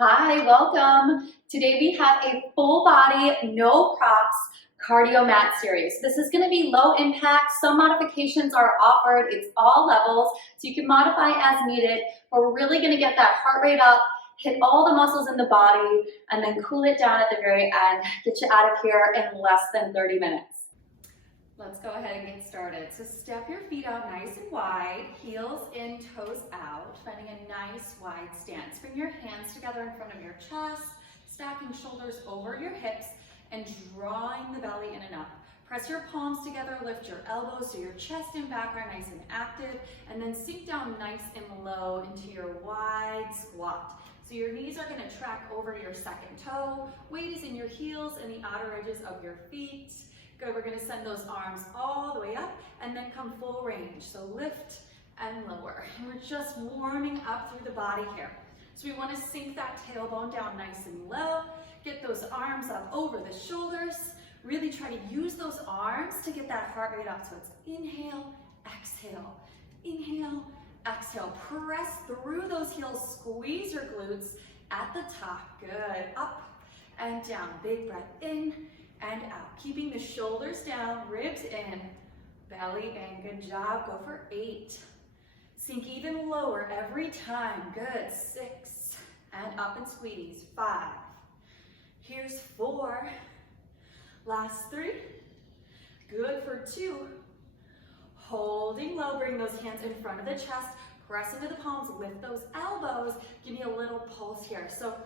Hi, welcome. Today we have a full body, no props cardio mat series. This is going to be low impact. Some modifications are offered. It's all levels, so you can modify as needed. But we're really going to get that heart rate up, hit all the muscles in the body, and then cool it down at the very end. Get you out of here in less than 30 minutes. Let's go ahead and get started. So step your feet out nice and wide, heels in, toes out, finding a nice wide stance. Bring your hands together in front of your chest, stacking shoulders over your hips, and drawing the belly in and up. Press your palms together, lift your elbows so your chest and back are nice and active, and then sink down nice and low into your wide squat. So your knees are going to track over your second toe, weight is in your heels and the outer edges of your feet. Good, we're gonna send those arms all the way up and then come full range. So lift and lower. And we're just warming up through the body here. So we wanna sink that tailbone down nice and low, get those arms up over the shoulders, really try to use those arms to get that heart rate up. So it's inhale, exhale, inhale, exhale. Press through those heels, squeeze your glutes at the top. Good, up and down. Big breath in and out. Keeping the shoulders down, ribs in, belly in. Good job. Go for 8. Sink even lower every time. Good. 6. And up and squeeze. 5. Here's 4. Last 3. Good for 2. Holding low. Bring those hands in front of the chest. Press into the palms. Lift those elbows. Give me a little pulse here. So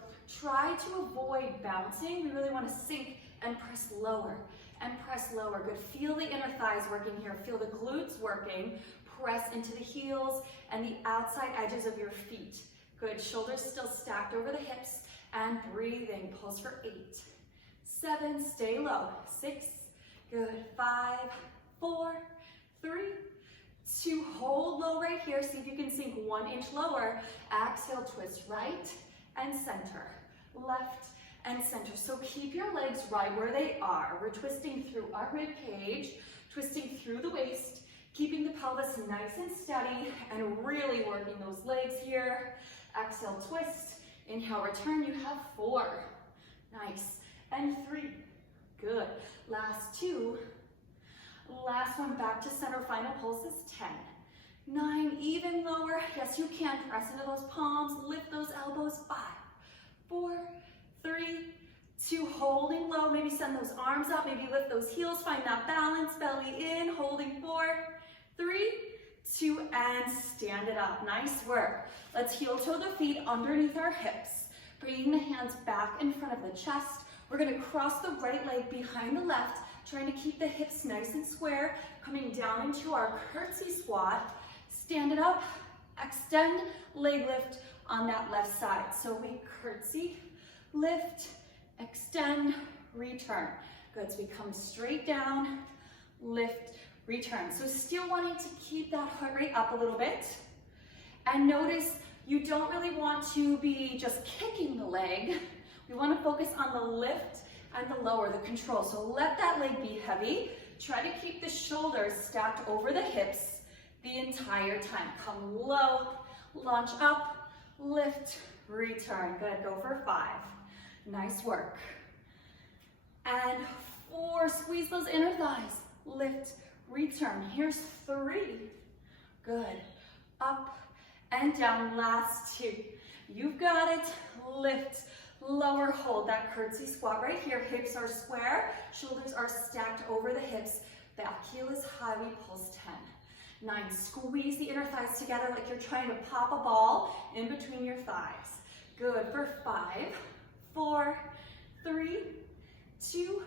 try to avoid bouncing. We really want to sink and press lower and press lower. Good. Feel the inner thighs working here. Feel the glutes working. Press into the heels and the outside edges of your feet. Good. Shoulders still stacked over the hips and breathing. Pulse for 8, 7, stay low. 6, good. 5, 4, 3, 2, hold low right here. See if you can sink 1 inch lower. Exhale, twist right and center. Left and center. So keep your legs right where they are. We're twisting through our rib cage, twisting through the waist, keeping the pelvis nice and steady, and really working those legs here. Exhale, twist. Inhale, return. You have 4. Nice. And 3. Good. Last 2. Last one, back to center. Final pulse is 10. 9, even lower. Yes, you can. Press into those palms. Lift those elbows. 5, 4, 3, 2, holding low. Maybe send those arms up. Maybe lift those heels. Find that balance. Belly in. Holding 4, 3, 2, and stand it up. Nice work. Let's heel toe the feet underneath our hips. Bringing the hands back in front of the chest. We're going to cross the right leg behind the left, trying to keep the hips nice and square. Coming down into our curtsy squat. Stand it up. Extend. Leg lift on that left side. So we curtsy, lift, extend, return. Good, so we come straight down, lift, return. So still wanting to keep that heart rate up a little bit. And notice you don't really want to be just kicking the leg. We want to focus on the lift and the lower, the control. So let that leg be heavy. Try to keep the shoulders stacked over the hips the entire time. Come low, launch up, lift, return. Good, go for 5. Nice work. And 4, squeeze those inner thighs. Lift, return. Here's 3. Good. Up and down. Last 2. You've got it. Lift, lower, hold that curtsy squat right here. Hips are square. Shoulders are stacked over the hips. Back heel is high. We pulse 10. 9, squeeze the inner thighs together like you're trying to pop a ball in between your thighs. Good for 5, 4, 3, 2,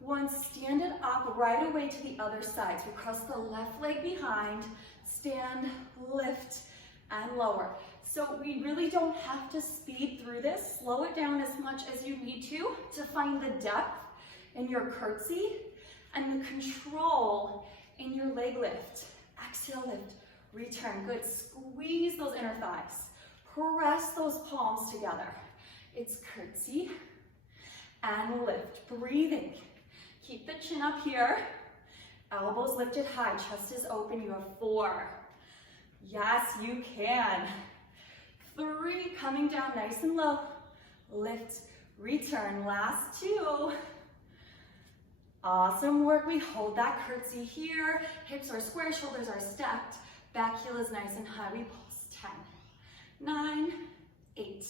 1. Stand it up right away to the other side. So we cross the left leg behind, stand, lift, and lower. So we really don't have to speed through this. Slow it down as much as you need to find the depth in your curtsy and the control in your leg lift. Exhale, lift, return. Good. Squeeze those inner thighs. Press those palms together. It's curtsy and lift. Breathing. Keep the chin up here. Elbows lifted high. Chest is open. You have 4. Yes, you can. 3, coming down nice and low. lift, return. Last two. Awesome work. We hold that curtsy here. Hips are square, shoulders are stacked. Back heel is nice and high. We pulse. 10, 9, 8,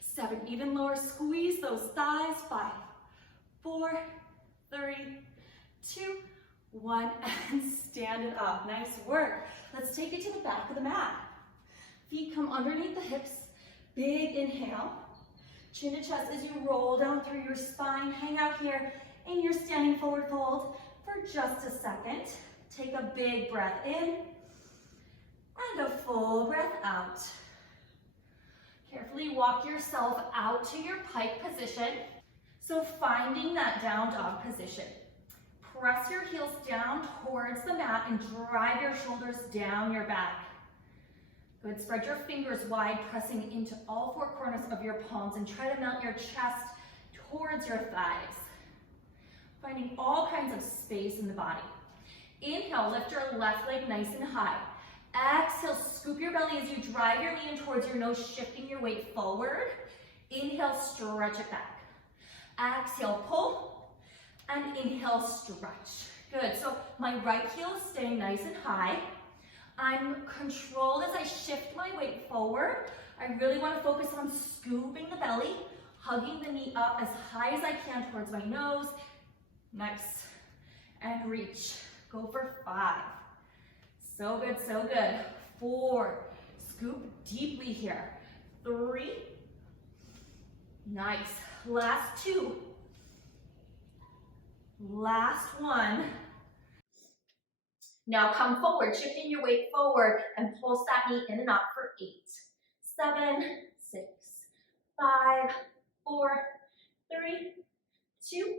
7. Even lower. Squeeze those thighs. 5, 4, 3, 2, 1. And stand it up. Nice work. Let's take it to the back of the mat. Feet come underneath the hips. Big inhale. Chin to chest as you roll down through your spine. Hang out here in your standing forward fold for just a second. Take a big breath in and a full breath out. Carefully walk yourself out to your pike position. So finding that down dog position. Press your heels down towards the mat and drive your shoulders down your back. Good, spread your fingers wide, pressing into all four corners of your palms and try to mount your chest towards your thighs. Finding all kinds of space in the body. Inhale, lift your left leg nice and high. Exhale, scoop your belly as you drive your knee in towards your nose, shifting your weight forward. Inhale, stretch it back. Exhale, pull, and inhale, stretch. Good, so my right heel is staying nice and high. I'm controlled as I shift my weight forward. I really want to focus on scooping the belly, hugging the knee up as high as I can towards my nose. Nice. And reach. Go for 5. So good, so good. 4. Scoop deeply here. 3. Nice. Last 2. Last 1. Now come forward, shifting your weight forward and pulse that knee in and up for 8, 7, 6, 5, 4, 3, 2,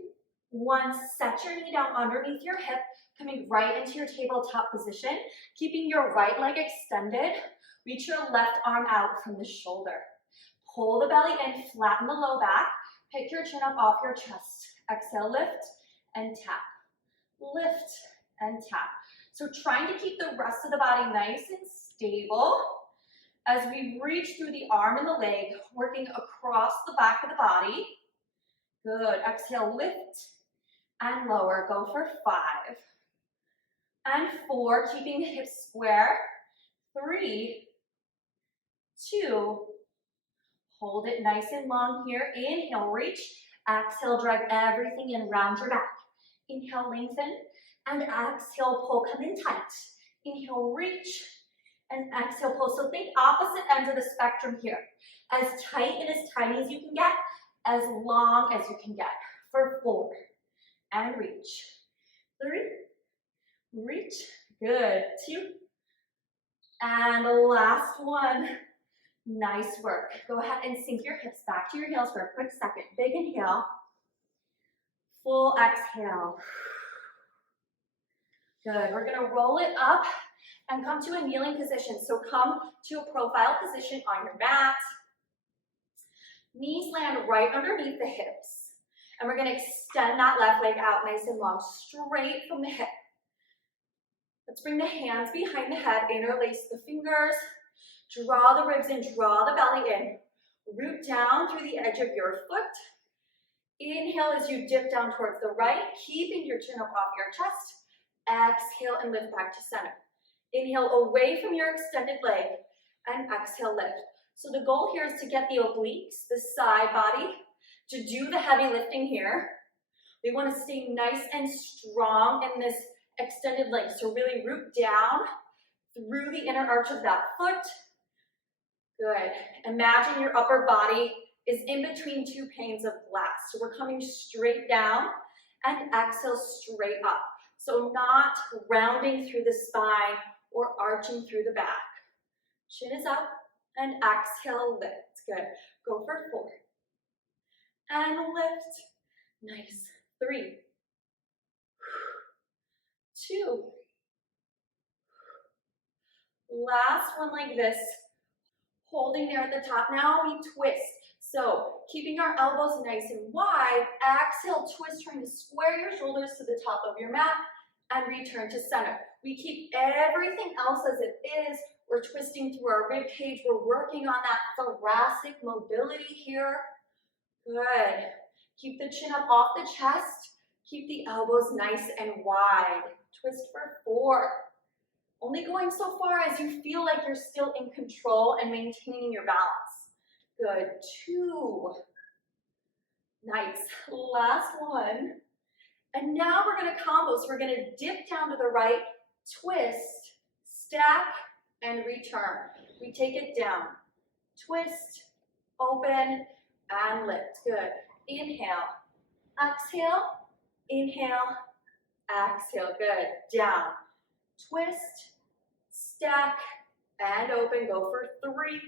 1. Set your knee down underneath your hip, coming right into your tabletop position, keeping your right leg extended. Reach your left arm out from the shoulder. Pull the belly in, flatten the low back. Pick your chin up off your chest. Exhale, lift and tap. Lift and tap. So trying to keep the rest of the body nice and stable as we reach through the arm and the leg, working across the back of the body. Good. Exhale, lift and lower. Go for 5 and 4, keeping the hips square. 3, 2, hold it nice and long here. Inhale, reach. Exhale, drag everything in, round your back. Inhale, lengthen. And exhale, pull, come in tight. Inhale, reach, and exhale, pull. So think opposite ends of the spectrum here. As tight and as tiny as you can get, as long as you can get. For 4, and reach. 3, reach. Good. 2, and the last 1. Nice work. Go ahead and sink your hips back to your heels for a quick second. Big inhale. Full exhale. Good. We're going to roll it up and come to a kneeling position. So come to a profile position on your mat. Knees land right underneath the hips. And we're going to extend that left leg out nice and long, straight from the hip. Let's bring the hands behind the head, interlace the fingers, draw the ribs in, draw the belly in. Root down through the edge of your foot. Inhale as you dip down towards the right, keeping your chin up off your chest. Exhale and lift back to center. Inhale away from your extended leg and exhale, lift. So the goal here is to get the obliques, the side body, to do the heavy lifting here. We want to stay nice and strong in this extended leg. So really root down through the inner arch of that foot. Good. Imagine your upper body is in between 2 panes of glass. So we're coming straight down and exhale straight up. So not rounding through the spine or arching through the back. Chin is up and exhale, lift. Good. Go for 4. And lift. Nice. 3, 2. Last one like this. Holding there at the top. Now we twist. So keeping our elbows nice and wide, exhale, twist, trying to square your shoulders to the top of your mat and return to center. We keep everything else as it is. We're twisting through our rib cage. We're working on that thoracic mobility here. Good. Keep the chin up off the chest. Keep the elbows nice and wide. Twist for 4. Only going so far as you feel like you're still in control and maintaining your balance. Good. 2. Nice. Last one. And now we're going to combo. So we're going to dip down to the right, twist, stack, and return. We take it down. Twist, open, and lift. Good. Inhale. Exhale. Inhale. Exhale. Good. Down. Twist, stack, and open. Go for 3.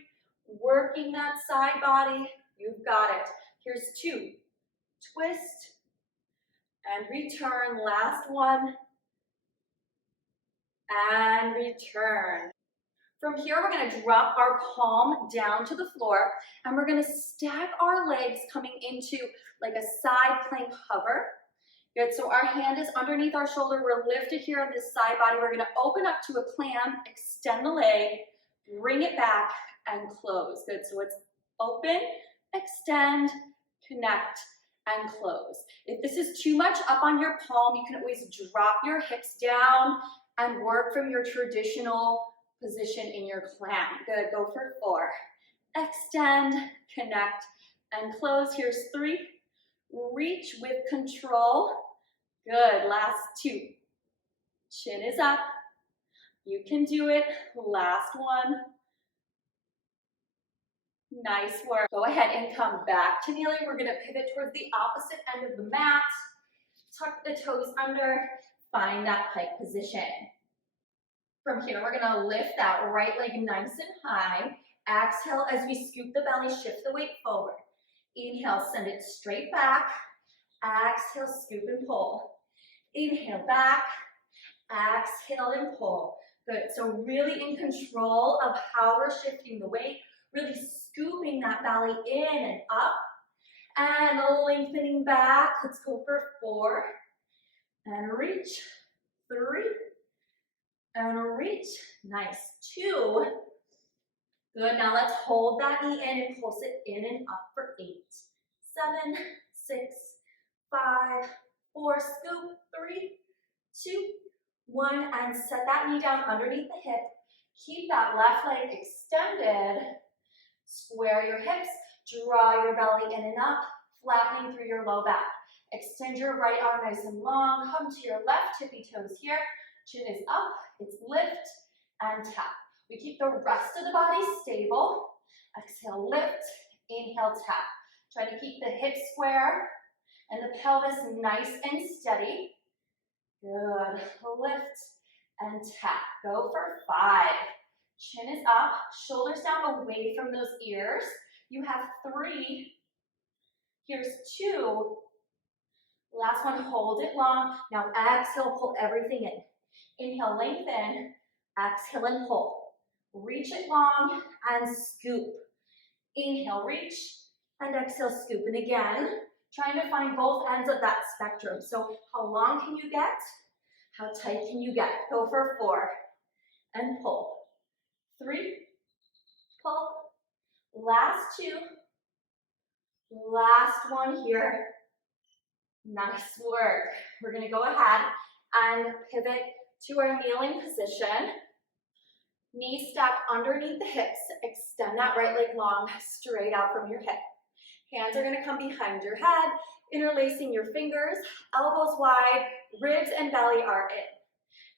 Working that side body. You've got it. Here's 2. Twist, and return. Last one. And return. From here, we're going to drop our palm down to the floor, and we're going to stack our legs coming into like a side plank hover. Good, so our hand is underneath our shoulder. We're lifted here on this side body. We're going to open up to a clam, extend the leg, bring it back, and close. Good, so it's open, extend, connect, and close. If this is too much up on your palm, you can always drop your hips down and work from your traditional position in your clam. Good, go for 4. Extend, connect, and close. Here's 3. Reach with control. Good, last 2. Chin is up. You can do it. Last one. Nice work. Go ahead and come back to kneeling. We're gonna pivot towards the opposite end of the mat. Tuck the toes under. Find that pike position. From here, we're gonna lift that right leg nice and high. Exhale as we scoop the belly, shift the weight forward. Inhale, send it straight back. Exhale, scoop and pull. Inhale, back. Exhale and pull. Good, so really in control of how we're shifting the weight, really scooping that belly in and up, and lengthening back. Let's go for 4, and reach, 3, and reach. Nice. 2. Good. Now let's hold that knee in and pulse it in and up for 8, 7, 6, 5, 4. Scoop. 3, 2, 1. And set that knee down underneath the hip. Keep that left leg extended. Square your hips. Draw your belly in and up, flattening through your low back. Extend your right arm nice and long. Come to your left, tippy toes here. Chin is up. It's lift and tap. We keep the rest of the body stable. Exhale, lift. Inhale, tap. Try to keep the hips square and the pelvis nice and steady. Good. Lift and tap. Go for 5. Chin is up. Shoulders down away from those ears. You have 3. Here's 2. Last one, hold it long. Now exhale, pull everything in. Inhale, lengthen. Exhale and pull. Reach it long and scoop. Inhale, reach, and exhale, scoop. And again, trying to find both ends of that spectrum. So how long can you get? How tight can you get? Go for 4 and pull. 3, pull. Last 2. Last one here. Nice work. We're going to go ahead and pivot to our kneeling position. Knees stacked underneath the hips. Extend that right leg long, straight out from your hip. Hands are going to come behind your head, interlacing your fingers, elbows wide, ribs and belly are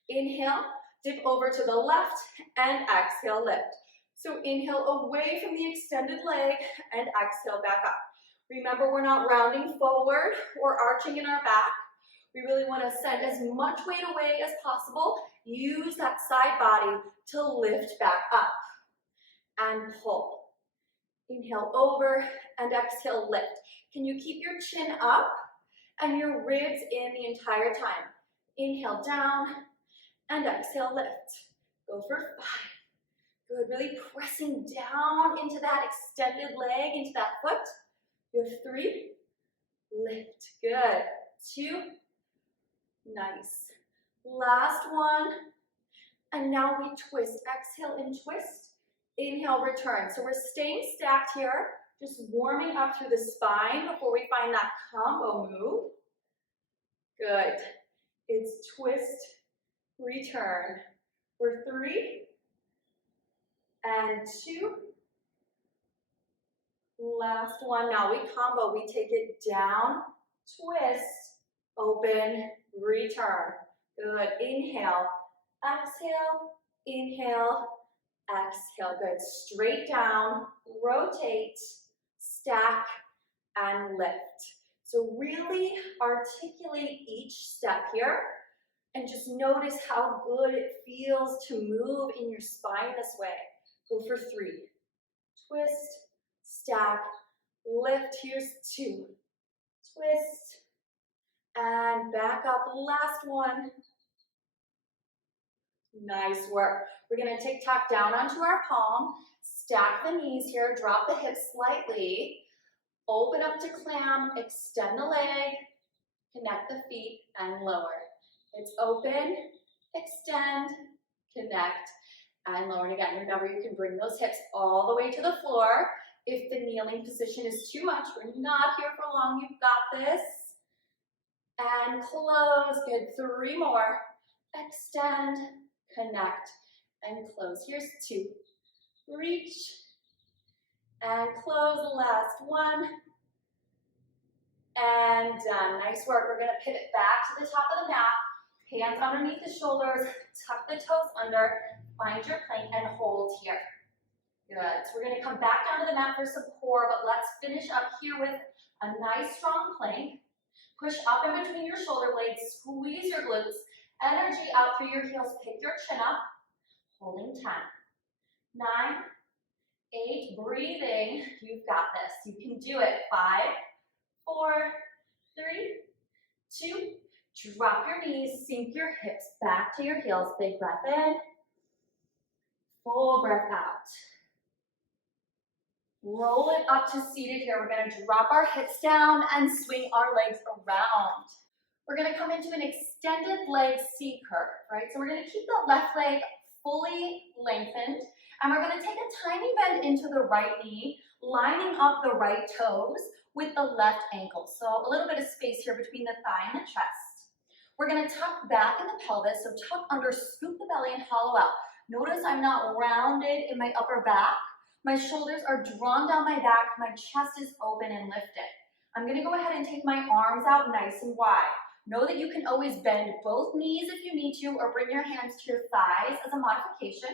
in. Inhale, dip over to the left, and exhale, lift. So inhale away from the extended leg, and exhale back up. Remember, we're not rounding forward or arching in our back. We really want to send as much weight away as possible. Use that side body to lift back up and pull. Inhale over and exhale, lift. Can you keep your chin up and your ribs in the entire time? Inhale down and exhale, lift. Go for 5. Good, really pressing down into that extended leg, into that foot. You have 3, lift, good. 2, nice. Last one, and now we twist. Exhale and twist. Inhale, return. So we're staying stacked here. Just warming up through the spine before we find that combo move. Good. It's twist, return. For 3 and 2. Last one. Now we combo. We take it down, twist, open, return. Good. Inhale, exhale, inhale, exhale. Good. Straight down, rotate, stack, and lift. So really articulate each step here and just notice how good it feels to move in your spine this way. Go for 3. Twist, stack, lift. Here's 2. Twist, and back up. Last one. Nice work. We're gonna tick-tock down onto our palm, stack the knees here, drop the hips slightly, open up to clam, extend the leg, connect the feet, and lower. It's open, extend, connect, and lower. And again, remember you can bring those hips all the way to the floor. If the kneeling position is too much, we're not here for long, you've got this. And close, good, 3 more. Extend, connect, and close. Here's 2. Reach, and close, last one. And done, nice work. We're gonna pivot back to the top of the mat, hands underneath the shoulders, tuck the toes under, find your plank, and hold here. Good, so we're gonna come back down to the mat for some core, but let's finish up here with a nice strong plank. Push up in between your shoulder blades, squeeze your glutes, energy out through your heels, pick your chin up, holding 10, 9, 8, breathing, you've got this, you can do it, 5, 4, 3, 2, drop your knees, sink your hips back to your heels, big breath in, full breath out. Roll it up to seated here. We're gonna drop our hips down and swing our legs around. We're gonna come into an extended leg C curve, right? So we're gonna keep the left leg fully lengthened, and we're gonna take a tiny bend into the right knee, lining up the right toes with the left ankle. So a little bit of space here between the thigh and the chest. We're gonna tuck back in the pelvis, so tuck under, scoop the belly, and hollow out. Notice I'm not rounded in my upper back. My shoulders are drawn down my back, my chest is open and lifted. I'm gonna go ahead and take my arms out nice and wide. Know that you can always bend both knees if you need to, or bring your hands to your thighs as a modification.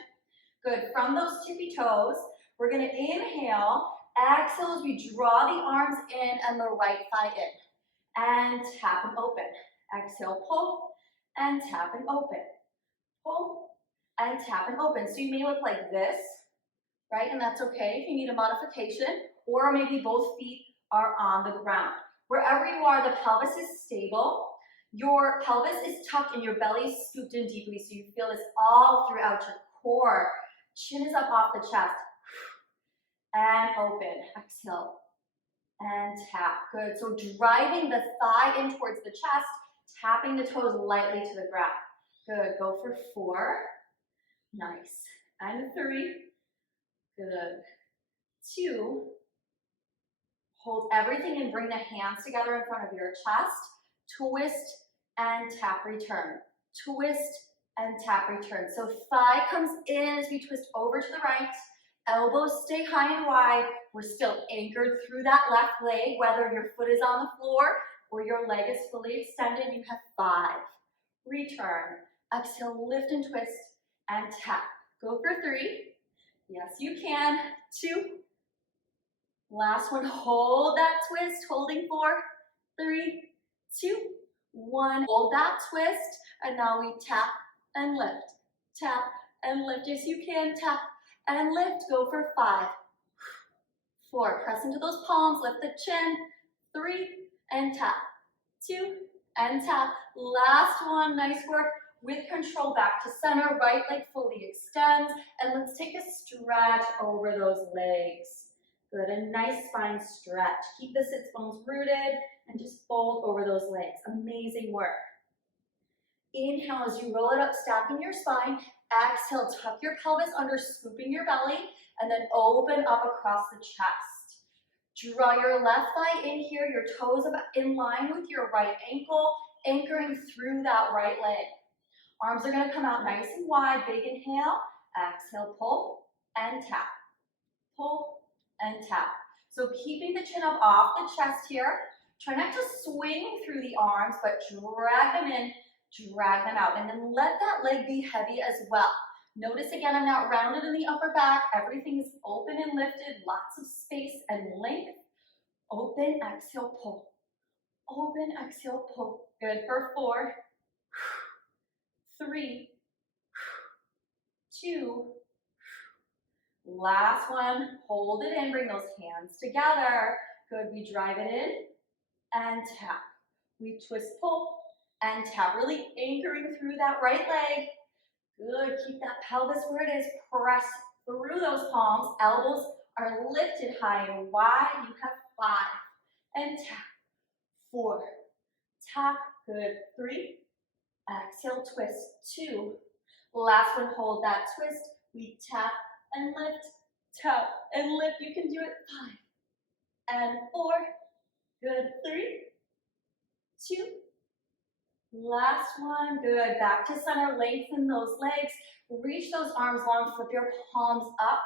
Good, from those tippy toes, we're gonna inhale, exhale as we draw the arms in and the right thigh in. And tap and open. Exhale, pull, and tap and open. Pull, and tap and open. So you may look like this, right? And that's okay if you need a modification, or maybe both feet are on the ground. Wherever you are, the pelvis is stable. Your pelvis is tucked and your belly is scooped in deeply, so you feel this all throughout your core. Chin is up off the chest. And open. Exhale. And tap. Good. So driving the thigh in towards the chest, tapping the toes lightly to the ground. Good. Go for 4. Nice. And 3. Good. 2. Hold everything and bring the hands together in front of your chest. Twist and tap, return. Twist and tap, return. So thigh comes in as we twist over to the right. Elbows stay high and wide. We're still anchored through that left leg, whether your foot is on the floor or your leg is fully extended. You have 5. Return. Exhale, lift and twist and tap. Go for 3. Yes, you can. 2. Last one, hold that twist, holding 4, 3, 2, 1. Hold that twist, and now we tap and lift. Tap and lift. Yes, you can. Tap and lift. Go for 5, 4. Press into those palms, lift the chin. 3, and tap. 2, and tap. Last one, nice work. With control, back to center, right leg fully extends, and let's take a stretch over those legs. Good, a nice spine stretch. Keep the sits bones rooted and just fold over those legs. Amazing work. Inhale as you roll it up, stacking your spine. Exhale, tuck your pelvis under, scooping your belly, and then open up across the chest. Draw your left thigh in here, your toes in line with your right ankle, anchoring through that right leg. Arms are gonna come out nice and wide, big inhale, exhale, pull and tap, pull and tap. So keeping the chin up off the chest here. Try not to swing through the arms, but drag them in, drag them out, and then let that leg be heavy as well. Notice again, I'm not rounded in the upper back. Everything is open and lifted, lots of space and length. Open, exhale, pull. Open, exhale, pull. Good for 4, 3, 2, last one. Hold it in, bring those hands together. Good, we drive it in and tap. We twist, pull, and tap. Really anchoring through that right leg. Good, keep that pelvis where it is. Press through those palms. Elbows are lifted high and wide. You have 5, and tap. 4, tap. Good, 3, exhale, twist. 2, last one, hold that twist. We tap and lift, tap and lift. You can do it. 5 and 4. Good, 3, 2, last one. Good, back to center. Lengthen those legs. Reach those arms long. Flip your palms up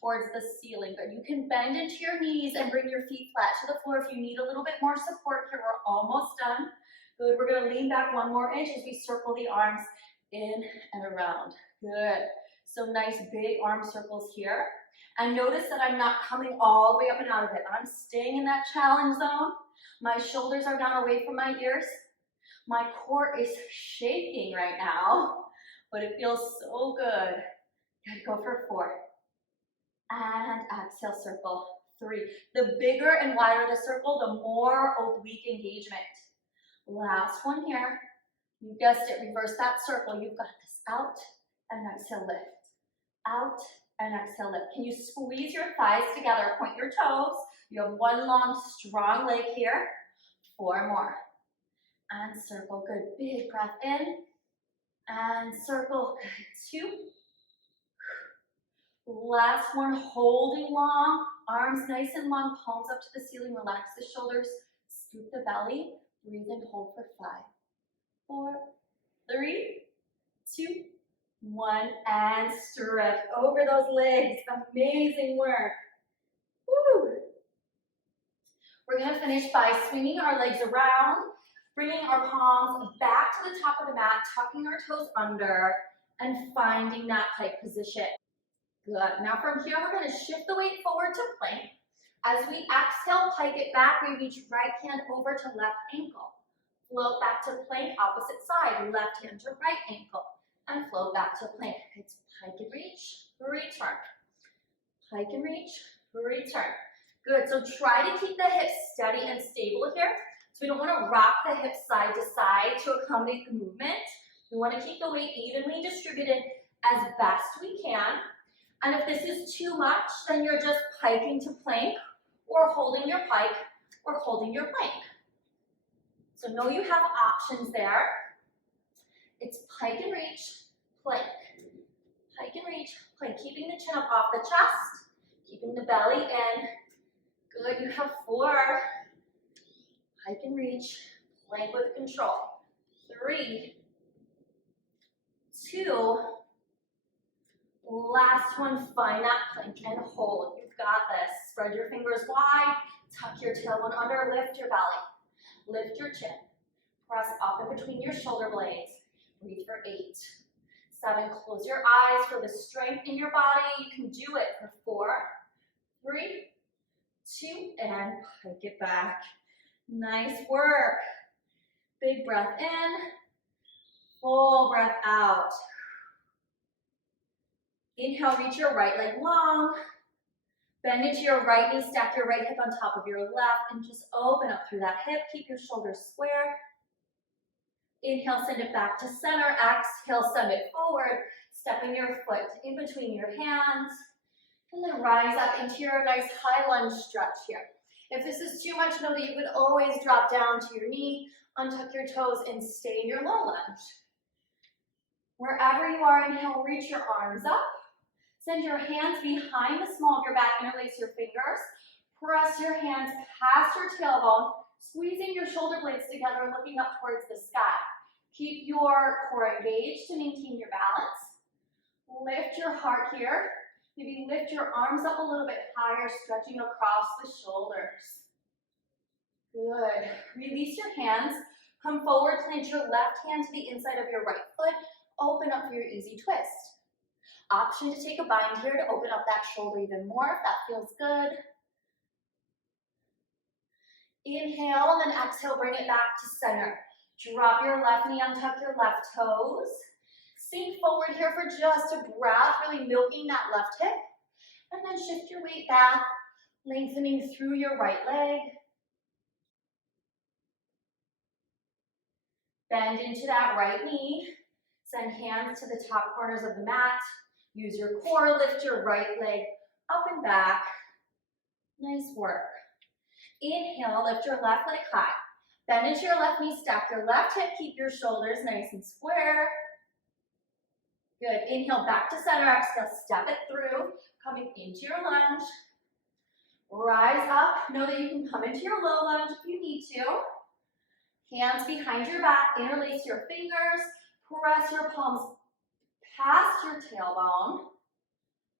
towards the ceiling. Good, you can bend into your knees and bring your feet flat to the floor if you need a little bit more support here. We're almost done. Good, we're gonna lean back 1 more inch as we circle the arms in and around. Good, so nice big arm circles here. And notice that I'm not coming all the way up and out of it. I'm staying in that challenge zone. My shoulders are down away from my ears. My core is shaking right now, but it feels so good. Good, go for 4. And exhale, circle. 3. The bigger and wider the circle, the more oblique engagement. Last one here. You guessed it, reverse that circle. You've got this. Out and exhale, lift. Out and exhale, lift. Can you squeeze your thighs together? Point your toes. You have 1 long, strong leg here. 4 more. And circle. Good. Big breath in. And circle. Good. 2. Last one. Holding long. Arms nice and long. Palms up to the ceiling. Relax the shoulders. Scoop the belly. Breathe and hold for 5, 4, 3, 2, 1. And stretch over those legs. Amazing work. Woo. We're going to finish by swinging our legs around, bringing our palms back to the top of the mat, tucking our toes under, and finding that pike position. Good. Now from here, we're going to shift the weight forward to plank. As we exhale, pike it back, we reach right hand over to left ankle. Float back to plank, opposite side, left hand to right ankle. And float back to plank. It's pike and reach, return. Pike and reach, return. Good, so try to keep the hips steady and stable here. So we don't want to rock the hips side to side to accommodate the movement. We want to keep the weight evenly distributed as best we can. And if this is too much, then you're just piking to plank, or holding your pike, or holding your plank. So know you have options there. It's pike and reach, plank. Pike and reach, plank. Keeping the chin up off the chest, keeping the belly in. Good, you have 4. Pike and reach, plank with control. 3, 2, last one, find that plank and hold. You've got this. Spread your fingers wide, tuck your tailbone under, lift your belly. Lift your chin. Press up in between your shoulder blades. Breathe for 8, 7, close your eyes. Feel the strength in your body. You can do it for 4, 3, 2, and pike it back. Nice work. Big breath in, full breath out. Inhale, reach your right leg long. Bend into your right knee, stack your right hip on top of your left, and just open up through that hip. Keep your shoulders square. Inhale, send it back to center. Exhale, send it forward. Stepping your foot in between your hands. And then rise up into your nice high lunge stretch here. If this is too much, know that you can always drop down to your knee, untuck your toes, and stay in your low lunge. Wherever you are, inhale, reach your arms up. Send your hands behind the small of your back, interlace your fingers. Press your hands past your tailbone, squeezing your shoulder blades together, looking up towards the sky. Keep your core engaged to maintain your balance. Lift your heart here. Maybe lift your arms up a little bit higher, stretching across the shoulders. Good. Release your hands. Come forward, plant your left hand to the inside of your right foot. Open up for your easy twist. Option to take a bind here to open up that shoulder even more if that feels good. Inhale and then exhale, bring it back to center. Drop your left knee, untuck your left toes. Sink forward here for just a breath, really milking that left hip. And then shift your weight back, lengthening through your right leg. Bend into that right knee. Send hands to the top corners of the mat. Use your core, lift your right leg up and back. Nice work. Inhale, lift your left leg high. Bend into your left knee, stack your left hip, keep your shoulders nice and square. Good. Inhale, back to center. Exhale, step it through. Coming into your lunge. Rise up. Know that you can come into your low lunge if you need to. Hands behind your back. Interlace your fingers. Press your palms past your tailbone.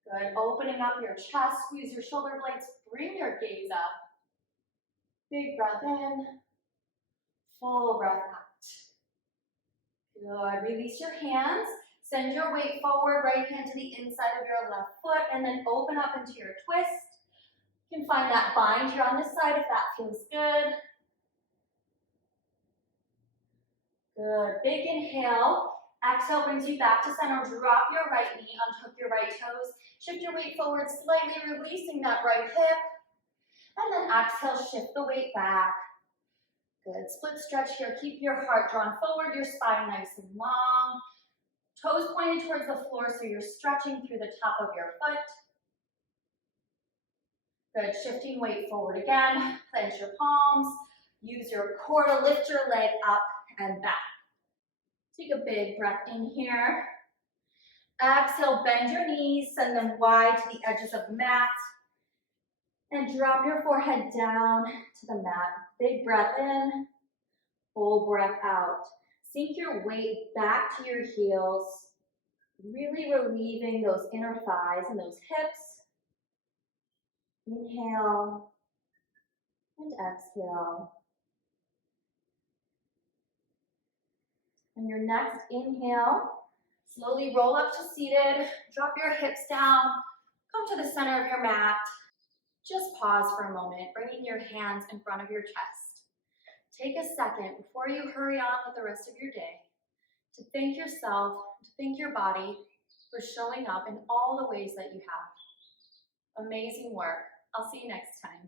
Good. Opening up your chest. Squeeze your shoulder blades. Bring your gaze up. Big breath in. Full breath out. Good. Release your hands. Send your weight forward, right hand to the inside of your left foot, and then open up into your twist. You can find that bind here on this side if that feels good. Good. Big inhale. Exhale brings you back to center. Drop your right knee, untuck your right toes. Shift your weight forward slightly, releasing that right hip. And then exhale, shift the weight back. Good. Split stretch here. Keep your heart drawn forward, your spine nice and long. Toes pointed towards the floor so you're stretching through the top of your foot. Good, shifting weight forward again. Plant your palms. Use your core to lift your leg up and back. Take a big breath in here. Exhale, bend your knees, send them wide to the edges of the mat. And drop your forehead down to the mat. Big breath in, full breath out. Sink your weight back to your heels, really relieving those inner thighs and those hips. Inhale and exhale. And your next inhale, slowly roll up to seated, drop your hips down, come to the center of your mat. Just pause for a moment, bringing your hands in front of your chest. Take a second before you hurry on with the rest of your day to thank yourself, to thank your body for showing up in all the ways that you have. Amazing work. I'll see you next time.